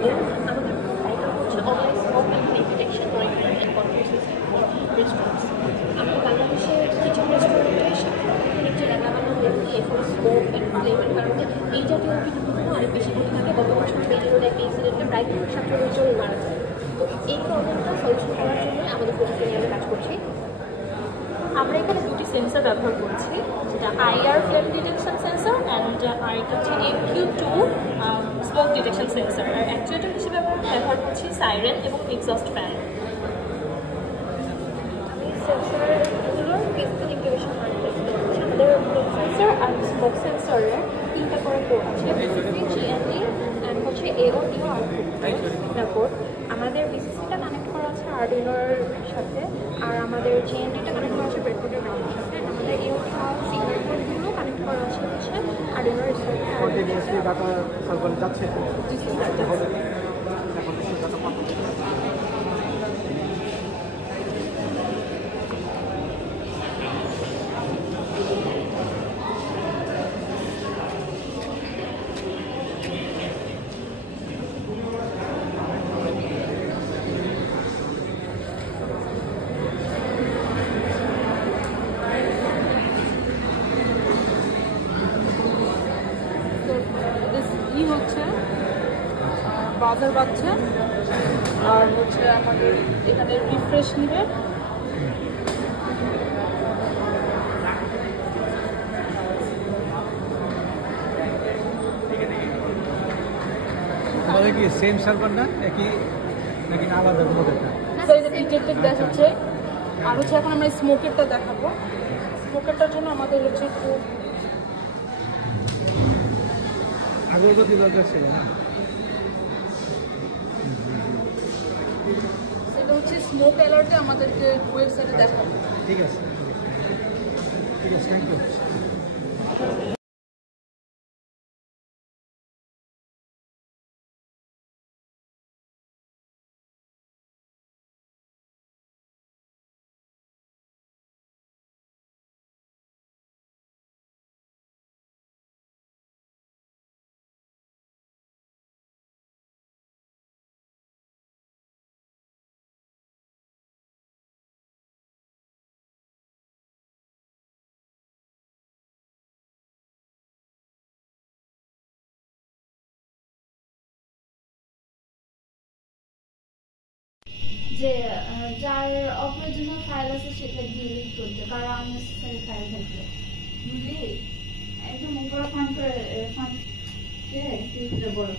ধরুন আমাদের টাইটেল হচ্ছে online smoke and infection monitoring and control system for restaurants. আমরা বাংলাদেশের কিছু রেস্টুরেন্টে সাধারণত যে লাগানো হয়ে ফর স্মোক অ্যান্ড ফ্লেমের কারণে এই জাতীয় কীটপতঙ্গ অনেক বেশি ঘটে থাকে। গত বছর বেঙ্গালুরুর একটা ইনসিডেন্টে প্রায় 17 জন মারা যায়। তো এই প্রবলেমটা সলিউশন করার জন্য আমাদের প্রযুক্তি নিয়ে আমরা কাজ করছি। আমরা এখানে দুটি সেন্সর ব্যবহার করছি, যেটা IR flame detection sensor and আরেকটা হচ্ছে MQ2 স্মোক ডিটেকশন সেন্সর। আর অ্যাকচুয়েটার হিসেবে আমরা ব্যবহার করছি সাইরেন এবং এক্সস্ট ফ্যান। আমি সেন্সরগুলোর ফিজিক্যাল ইন্টিগ্রেশন আমাদের সেন্সর আর স্মোক সেন্সরের 3টা করে পোর্ট আছে, BCC, GND অ্যান্ড হচ্ছে AOD আউটপুট। আমাদের BCCটা কানেক্ট করা আছে আরডুইনোর সাথে, আর আমাদের GNDটা কানেক্ট করা আছে ব্রেডবোর্ডের গ্রাউন্ডের সাথে। আমাদের AOD সিগন্যাল পোর্টগুলো কানেক্ট করা আছে হচ্ছে আরডুইনোর সাথে। ডাটা সার্ভার যাচ্ছে হচ্ছে বাজার বাচ্চা, আর হচ্ছে আমাদের এখানে রিফ্রেশ নিবে। তাহলে কি সেম সার্ভার না একই নাকি আলাদা মডেলটা? ইনজেক্টেড দেখাচ্ছে। আর হচ্ছে এখন আমরা স্মোকেরটা দেখাবো। স্মোকেরটার জন্য আমাদের হচ্ছে একটু আগরবাতি দরকার ছিল না, সেটা হচ্ছে স্মোক অ্যালার্টে আমাদেরকে ওয়েবসাইটে দেখাবো। ঠিক আছে ঠিক আছে, থ্যাংক ইউ। যে যার অপ্রয়োজনীয় ফাইল আছে সেটা ডিলিট করতে, কারণ আননেসেসারি ফাইল থাকবে বুঝলি, একদম উপরে ফান্ড করে বড়